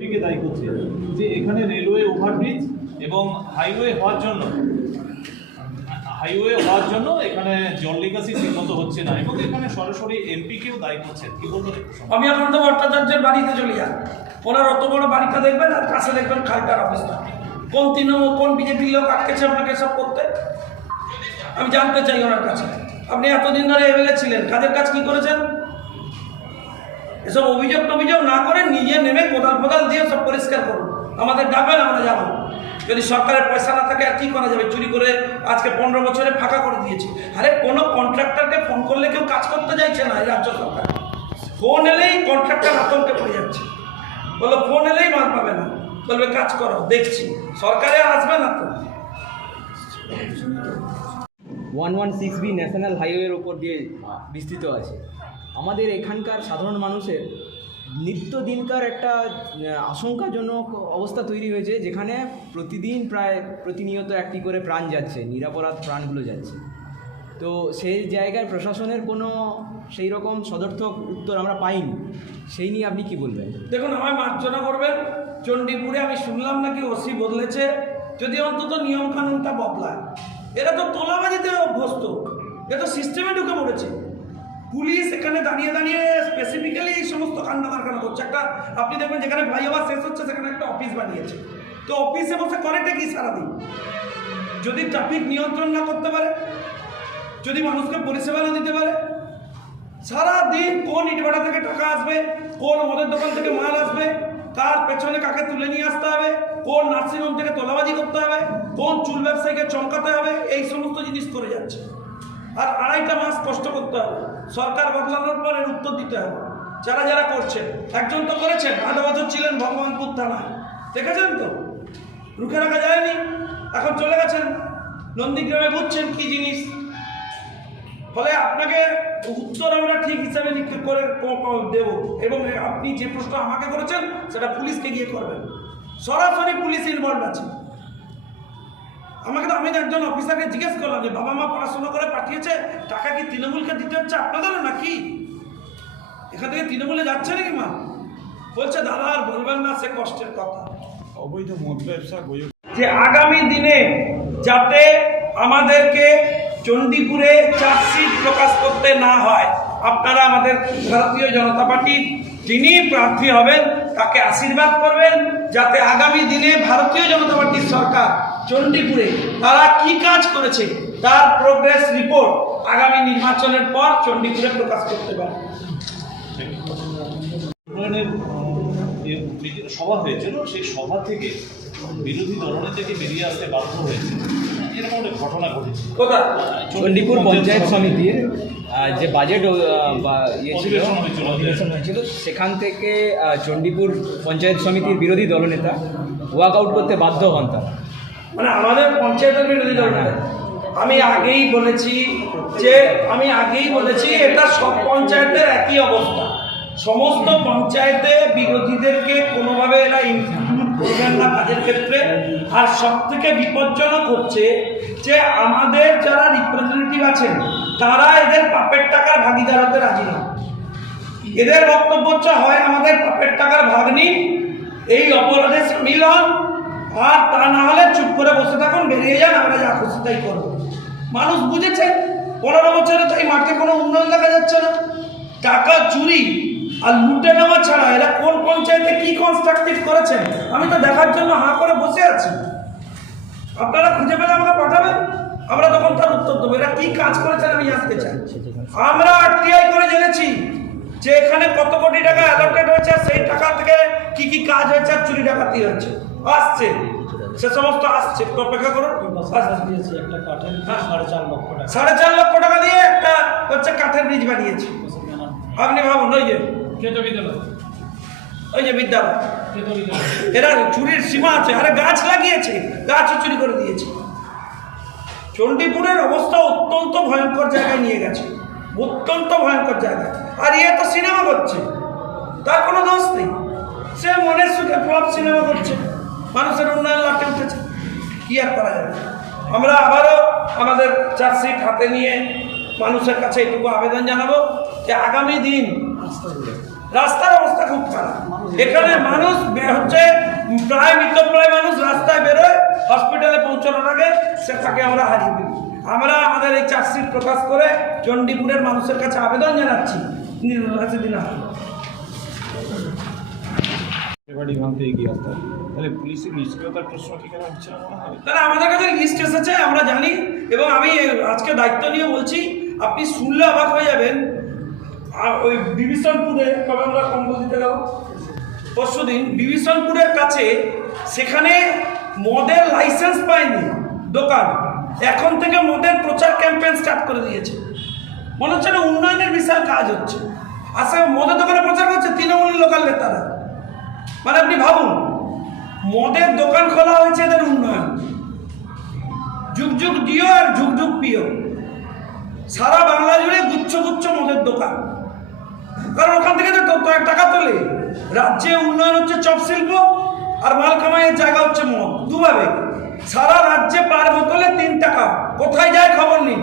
টিকে দায়ী করছে যে এখানে রেলওয়ে ওভারব্রিজ এবং হাইওয়ে হওয়ার জন্য এখানে জল নিকাশি ঠিকমতো হচ্ছে না, এবং এখানে সরাসরি এমপিকেও দায়ী করছেন। কি বলবো? আমি এখন তো ভট্টাচার্যের বাড়িতে চলে যান, ওনার অত বড় বাড়িটা দেখবেন আর কাছে দেখবেন খালটার অবস্থা। কোন তৃণমূল কোন বিজেপির লোক আটকেছে আপনাকে সব করতে? আমি জানতে চাই ওনার কাছে। আপনি এতদিন ধরে এমএলএ ছিলেন, কাজের কাজ কি করেছেন? এসব অভিযোগ টভিযোগ না করে নিজে নেমে কোদাল দিয়ে সব পরিষ্কার করুন। আমাদের ডাকবেন, আমরা যাবো। যদি সরকারের পয়সা না থাকে আর কি করা যাবে? চুরি করে আজকে 15 বছরে ফাঁকা করে দিয়েছে। আরে কোনো কন্ট্রাক্টরকে ফোন করলে কেউ কাজ করতে চাইছে না এই রাজ্য সরকার। ফোন এলেই কন্ট্রাক্টর আতঙ্কে পড়ে যাচ্ছে, বললো ফোন এলেই মাল পাবে না, বলবে কাজ করো, দেখছি। সরকারে আসবে না তো। 116B ন্যাশনাল হাইওয়ের ওপর দিয়ে বিস্তৃত আছে। আমাদের এখানকার সাধারণ মানুষের নিত্যদিনকার একটা আশঙ্কাজনক অবস্থা তৈরি হয়েছে, যেখানে প্রতিদিন প্রায় প্রতিনিয়ত একটি করে প্রাণ যাচ্ছে, নিরপরাধ প্রাণগুলো যাচ্ছে। তো সেই জায়গায় প্রশাসনের কোনো সেই রকম সদর্থক উত্তর আমরা পাইনি। সেই নিয়ে আপনি কি বলবেন? দেখুন, আমায় মার্জনা করবেন, চণ্ডীপুরে আমি শুনলাম নাকি ওসি বদলেছে। যদি অন্তত নিয়ম কানুনটা বদলায়। এরা তো তোলাবাজিতে অভ্যস্ত, এরা তো সিস্টেমে ঢুকে পড়েছে। পুলিশ এখানে দাঁড়িয়ে দাঁড়িয়ে স্পেসিফিক্যালি এই সমস্ত কাণ্ড কারখানা করছে। একটা আপনি দেখবেন যেখানে ফ্লাইওভার শেষ হচ্ছে সেখানে একটা অফিস বানিয়েছে। তো অফিসে বসে করেটা কি সারাদিন? যদি ট্রাফিক নিয়ন্ত্রণ না করতে পারে, যদি মানুষকে পরিষেবা না দিতে পারে, সারাদিন কোন ইটভাটা থেকে টাকা আসবে, কোন মদের দোকান থেকে মাল আসবে, কার পেছনে কাকে তুলে নিয়ে আসতে হবে, কোন নার্সিংহোম থেকে তোলাবাজি করতে হবে, কোন চুল ব্যবসায়ীকে চমকাতে হবে, এই সমস্ত জিনিস করে যাচ্ছে। আর 2.5 মাস কষ্ট করতে হবে, সরকার বদলানোর পর এর উত্তর দিতে হবে। যারা যারা করছেন, একজন তো করেছেন, 8 বছর ছিলেন ভগবানপুর থানায়, দেখেছেন তো, রুখে রাখা যায়নি। এখন চলে গেছেন নন্দীগ্রামে, বুঝছেন কি জিনিস। ফলে আপনাকে উত্তর আমরা ঠিক হিসাবে করে দেব, এবং আপনি যে প্রশ্ন আমাকে করেছেন সেটা পুলিশকে গিয়ে করবেন। সরাসরি পুলিশ ইনভলভ আছে। আমাকে তো, আমি একজন অফিসারকে জিজ্ঞেস করলাম যে বাবা মা পড়াশোনা করে পাঠিয়েছে, টাকা কি তৃণমূলকে দিতে হচ্ছে আপনাদেরও নাকি? এখান থেকে তৃণমূলে যাচ্ছে নাকি মা? বলছে দাদা আর বলবেন না, সে কষ্টের কথা। অবৈধ মদ ব্যবসা যে আগামী দিনে যাতে আমাদেরকে চণ্ডীপুরে চার্জশিট প্রকাশ করতে না হয়, আপনারা আমাদের ভারতীয় জনতা পার্টির যিনি প্রার্থী হবেন তাকে আশীর্বাদ করবেন, যাতে আগামী দিনে ভারতীয় জনতা পার্টির সরকার চণ্ডীপুরে তারা কি কাজ করেছে তার প্রোগ্রেস রিপোর্ট আগামী নির্বাচনের পর চণ্ডীপুরে প্রকাশ করতে পারে। সভা হয়েছিল, সেই সভা থেকে বিরোধী দলনেতাকে বেরিয়ে আসতে বাধ্য হয়েছে, এরকম একটা ঘটনা ঘটেছে। কোথায়? চণ্ডীপুর পঞ্চায়েত সমিতির যে বাজেট অধিবেশন হয়েছিল, সেখান থেকে চণ্ডীপুর পঞ্চায়েত সমিতির বিরোধী দলনেতা ওয়াক আউট করতে বাধ্য হন তারা। মানে আমাদের পঞ্চায়েতের বিরোধী দলনেতা। আমি আগেই বলেছি এটা সব পঞ্চায়েতের একই অবস্থা। সমস্ত পঞ্চায়েতে বিরোধীদেরকে কোনোভাবে এরা ইনক্লুড করবেন না কাজের ক্ষেত্রে। আর সব থেকে বিপজ্জনক হচ্ছে যে আমাদের যারা রিপ্রেজেন্টেটিভ আছেন তারা এদের পাপের টাকার ভাগিদার হতে রাজি না। এদের বক্তব্য হচ্ছে হয় আমাদের পাপের টাকার ভাগ নিন, এই অপরাধে সামিল হন, আর তা না হলে চুপ করে বসে থাকুন, বেরিয়ে যান, আমরা যা খুশি তাই করবো। মানুষ বুঝেছে 15 বছরে তাই মাঠে কোনো উন্নয়ন দেখা যাচ্ছে না। টাকা চুরি আর লুটে নেওয়া ছাড়া এরা কোন পঞ্চায়েতে কি কনস্ট্রাকটিভ করেছেন আমি তো দেখার জন্য হাঁ করে বসে আছি। আপনারা খুঁজে পেলে আমাকে পাঠাবেন, আমরা তখন তার উত্তর দেবো। এরা কি কাজ করেছেন আমি জানতে চাই। আমরা আরটিআই করে জেনেছি যে এখানে কত কোটি টাকা অ্যালটেড হয়েছে, সেই টাকা থেকে কি কি কাজ হয়েছে, চুরি ডাকাতি হয়েছে, আসছে সে সমস্ত আসছে। অপেক্ষা করুন, একটা কাঠের 4.5 লক্ষ টাকা, 4.5 লক্ষ টাকা দিয়ে একটা হচ্ছে কাঠের ব্রিজ বানিয়েছে। আপনি ভাবুন, ওই যে বিদ্যালয়, এরা চুরির সীমা আছে। আরে গাছ লাগিয়েছে, গাছও চুরি করে দিয়েছে। চণ্ডীপুরের অবস্থা অত্যন্ত ভয়ঙ্কর জায়গায় নিয়ে গেছে, অত্যন্ত ভয়ঙ্কর জায়গায়। আর ইয়ে তো সিনেমা করছে, তার কোনো দোষ নেই। সে মনের সুখে ফ্লপ সিনেমা করছে, মানুষের উন্নয়ন লাটে উঠেছে, কি আর করা যাবে। আমরা আবারও আমাদের চার্জশিট হাতে নিয়ে মানুষের কাছে এটুকু আবেদন জানাবো যে আগামী দিন রাস্তার অবস্থা খুব খারাপ। এখানে মানুষ হচ্ছে প্রায় মৃতপ্রায় মানুষ রাস্তায় বেরোয়, হসপিটালে পৌঁছানোর আগে সেটাকে আমরা হারিয়ে দিই। আমরা আমাদের এই চার্জশিট প্রকাশ করে চণ্ডীপুরের মানুষের কাছে আবেদন জানাচ্ছি তাহলে পুলিশের নিষ্ক্রিয়তার প্রশ্ন কি কেন হচ্ছে না মনে হয়? তাহলে আমাদের কাছে লিস্ট এসেছে, আমরা জানি, এবং আমি আজকে দায়িত্ব নিয়ে বলছি, আপনি শুনলে অবাক হয়ে যাবেন। ওই বিভীষণপুরে কবে আমরা কম্বল দিতে গেল পরশুদিন, বিভীষণপুরের কাছে সেখানে মদের লাইসেন্স পায়নি দোকান, এখন থেকে মদের প্রচার ক্যাম্পেইন স্টার্ট করে দিয়েছে। মনে হচ্ছে না উন্নয়নের বিশাল কাজ হচ্ছে। আসলে মদের দোকানে প্রচার করছে তৃণমূলের লোকাল নেতারা। মানে আপনি ভাবুন, মদের দোকান খোলা হয়েছে এদের উন্নয়ন, যুগ যুগ দিও আর যুগ যুগ পিও, সারা বাংলা জুড়ে গুচ্ছ গুচ্ছ মদের দোকান। কারণ ওখান থেকে তো টাকা তোলে। রাজ্যে উন্নয়ন হচ্ছে চপ শিল্প, আর মাল কামাইয়ের জায়গা হচ্ছে মদ, দুভাবে। সারা রাজ্যে পার বোতলে 3 টাকা, কোথায় যায় খবর নেই।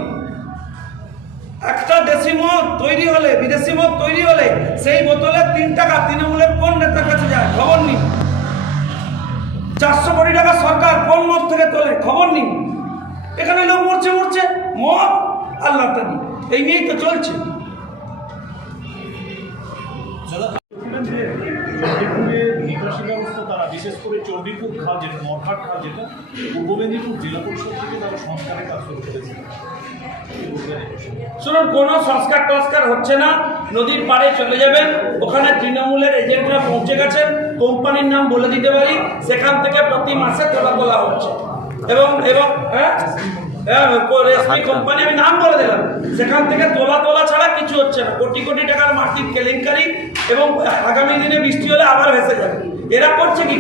একটা দেশি মদ তৈরি হলে, বিদেশি মদ তৈরি হলে সেই বোতলে 3 টাকা তৃণমূলের কোন নেতার কাছে যায় খবর নেই। 400 কোটি টাকা সরকার কোন মদ থেকে তোলে খবর নেই। এখানে লোক মরছে মদ আর লটারি, এই নিয়েই তো চলছে। চণ্ডীপুরের নিকাশি ব্যবস্থা তারা, বিশেষ করে চণ্ডীপুর খাল যেটা, মরঘাট খাল যেটা, পূর্ব মেদিনীপুর জেলা পরিষদ থেকে তারা সংস্কারের কাজ শুরু করেছে। শুনুন, কোনো সংস্কার হচ্ছে না। নদীর পাড়ে চলে যাবেন, ওখানে তৃণমূলের এজেন্টরা পৌঁছে গেছেন, কোম্পানির নাম বলে দিতে পারি, সেখান থেকে প্রতি মাসে তোলা হচ্ছে। এবং রেশমি কোম্পানি, আমি নাম বলে দিলাম, সেখান থেকে তোলা ছাড়া কিছু হচ্ছে না। কোটি কোটি টাকার মাটির কেলেঙ্কারি, এবং আগামী দিনে বৃষ্টি হলে আবার ভেসে যাবে। এরা করছে কি,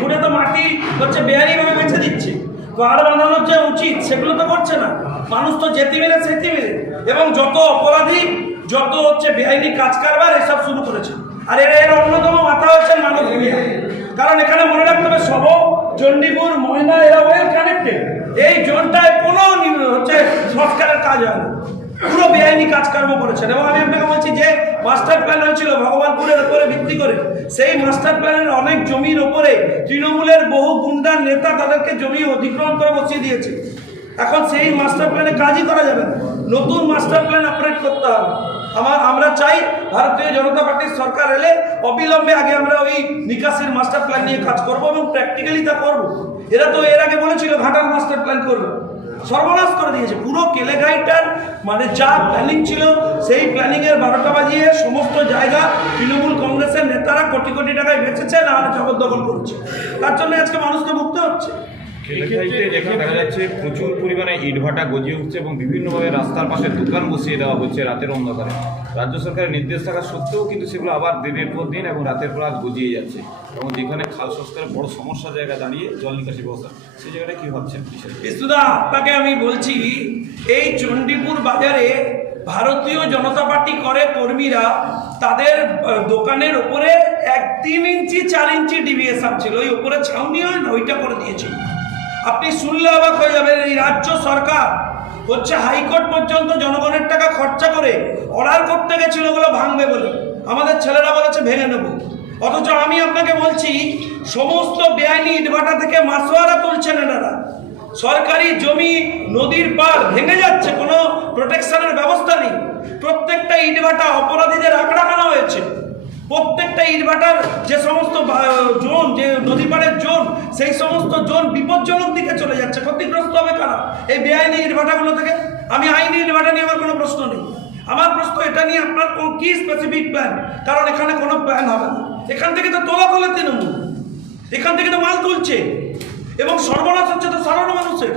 ঘুরে তো মাটি হচ্ছে বেআইনিভাবে বেঁচে দিচ্ছে। পাহাড় বাঁধানো যে উচিত সেগুলো তো করছে না। মানুষ তো যেতে মেরে সেতে মেরে, এবং যত অপরাধী, যত হচ্ছে বেআইনি কাজ কারবার এসব শুরু করেছে। আর এর অন্যতম মাথা হচ্ছে মানুষ। কারণ এখানে মনে রাখতে হবে, সব চণ্ডীপুর, ময়না, এরা ওয়েল কানেক্টেড। এই জোনটায় কোনো হচ্ছে সংস্কারের কাজ হয় না, পুরো বেআইনি কাজকর্ম করেছেন। এবং আমি আপনাকে বলছি, যে মাস্টার প্ল্যান হয়েছিল ভগবানপুরের উপরে ভিত্তি করে, সেই মাস্টার প্ল্যানের অনেক জমির ওপরে তৃণমূলের বহু গুন্ডার নেতা তাদেরকে জমি অধিগ্রহণ করে বসিয়ে দিয়েছে। এখন সেই মাস্টার প্ল্যানে কাজই করা যাবে না, নতুন মাস্টার প্ল্যান আপডেট করতে হবে। আমরা চাই ভারতীয় জনতা পার্টির সরকার এলে অবিলম্বে আগে আমরা ওই নিকাশির মাস্টার প্ল্যান নিয়ে কাজ করব, এবং প্র্যাকটিক্যালি তা করবো। এরা তো এর আগে বলেছিল ঘাটাল মাস্টার প্ল্যান করবে, সর্বনাশ করে দিয়েছে পুরো কেলেঘাইটার। মানে যা প্ল্যানিং ছিল, সেই প্ল্যানিংয়ের 12টা বাজিয়ে সমস্ত জায়গা তৃণমূল কংগ্রেসের নেতারা কোটি কোটি টাকায় বেঁচেছে, না হলে জবরদখল করছে। তার জন্য আজকে মানুষকে ভুগতে হচ্ছে। কেলেঘাইতে যেখানে দেখা যাচ্ছে প্রচুর পরিমাণে ইটভাটা গজিয়ে উঠছে, এবং বিভিন্নভাবে রাস্তার পাশে দোকান বসিয়ে দেওয়া হচ্ছে রাতের অন্ধকারে। রাজ্য সরকারের নির্দেশ থাকা সত্ত্বেও কিন্তু সেগুলো আবার দিনের পর দিন এবং রাতের পর রাত গজিয়ে যাচ্ছে, এবং যেখানে খাল সংস্কারের বড় সমস্যা জায়গা দাঁড়িয়ে জল নিকাশি ব্যবস্থা, সেই জায়গাটা কী ভাবছেন? বিষ্ণুদা, আপনাকে আমি বলছি, এই চণ্ডীপুর বাজারে ভারতীয় জনতা পার্টি করে কর্মীরা তাদের দোকানের ওপরে 3 ইঞ্চি 4 ইঞ্চি ডিভিয়েশন ছিল, ওই ওপরে ছাউনি হয় না, ওইটা করে দিয়েছে। আপনি শুনলে অবাক হয়ে যাবেন, এই রাজ্য সরকার হচ্ছে হাইকোর্ট পর্যন্ত জনগণের টাকা খরচা করে অর্ডার করতে গেছিল ওগুলো ভাঙবে বলে। আমাদের ছেলেরা বলেছে ভেঙে নেব। অথচ আমি আপনাকে বলছি, সমস্ত বেআইনি ইটভাটা থেকে মাসোয়ারা তুলছেন এনারা। সরকারি জমি নদীর পার ভেঙে যাচ্ছে, কোনো প্রোটেকশনের ব্যবস্থা নেই। প্রত্যেকটা ইটভাটা অপরাধীদের আঁকড়াখানা হয়েছে। প্রত্যেকটা ইটভাটার যে সমস্ত জোন, যে নদী পাড়ের জোন, সেই সমস্ত জোন বিপজ্জনক দিকে চলে যাচ্ছে। ক্ষতিগ্রস্ত হবে কারা? এই বেআইনি ইটভাটাগুলো থেকে। আমি আইনি ইটভাটা নিয়ে আমার কোনো প্রশ্ন নেই, আমার প্রশ্ন এটা নিয়ে আপনার কি স্পেসিফিক প্ল্যান? কারণ এখানে কোনো প্ল্যান হবে না। এখান থেকে তো তোলা তৃণমূল, এখান থেকে তো মাল তুলছে, এবং সর্বনাশ হচ্ছে তো সাধারণ মানুষের।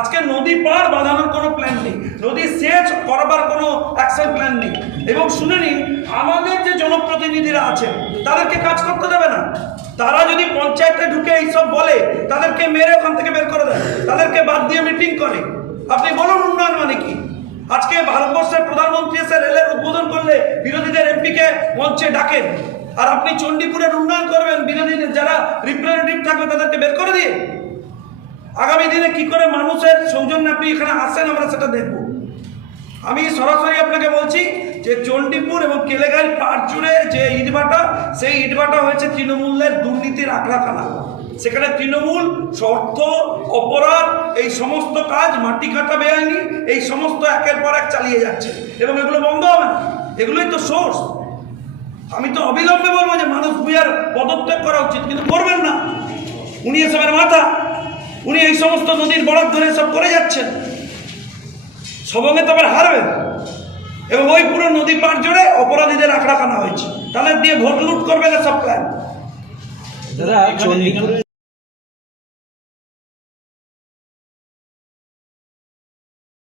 আজকে নদী পার বাঁধানোর কোনো প্ল্যান নেই, নদী সেচ করবার কোনো অ্যাকশন প্ল্যান নেই। এবং শুনে নিন, আমাদের যে জনপ্রতিনিধিরা আছেন তাদেরকে কাজ করতে দেবে না। তারা যদি পঞ্চায়েতে ঢুকে এইসব বলে, তাদেরকে মেরে ওখান থেকে বের করে দেয়, তাদেরকে বাদ দিয়ে মিটিং করে। আপনি বলুন উন্নয়ন মানে কি? আজকে ভারতবর্ষের প্রধানমন্ত্রী এসে রেলের উদ্বোধন করলে বিরোধীদের এমপিকে মঞ্চে ডাকেন, আর আপনি চণ্ডীপুরের উন্নয়ন করবেন, বিরোধীদের যারা রিপ্রেজেন্টেটিভ থাকবে তাদেরকে বের করে দিয়ে। আগামী দিনে কি করে মানুষের সৌজন্যে আপনি এখানে আসেন, আমরা সেটা দেখব। আমি সরাসরি আপনাকে বলছি, যে চণ্ডীপুর এবং কেলেঘাই পাড় জুড়ে যে ইটভাটা, সেই ইটভাটা হয়েছে তৃণমূলের দুর্নীতির আখড়াখানা। সেখানে তৃণমূল অর্থ, অপরাধ, এই সমস্ত কাজ, মাটি কাটা বেআইনি, এই সমস্ত একের পর এক চালিয়ে যাচ্ছে এবং এগুলো বন্ধ হবে না। এগুলোই তো সোর্স। আমি তো অবিলম্বে বলবো যে মানুষ ভূঁইয়ার পদত্যাগ করা উচিত, কিন্তু করবেন না। উনি এসবের মাথা, উনি এই সমস্ত নদীর বরাদ ধরে সব করে যাচ্ছেন, সবঙ্গে তবে হারবেন। এবং ওই পুরো নদী পার জুড়ে অপরাধীদের আখড়াখানা হয়েছে, তাদের দিয়ে ভোট লুট করবে না সব প্ল্যান। দাদা চণ্ডীপুরের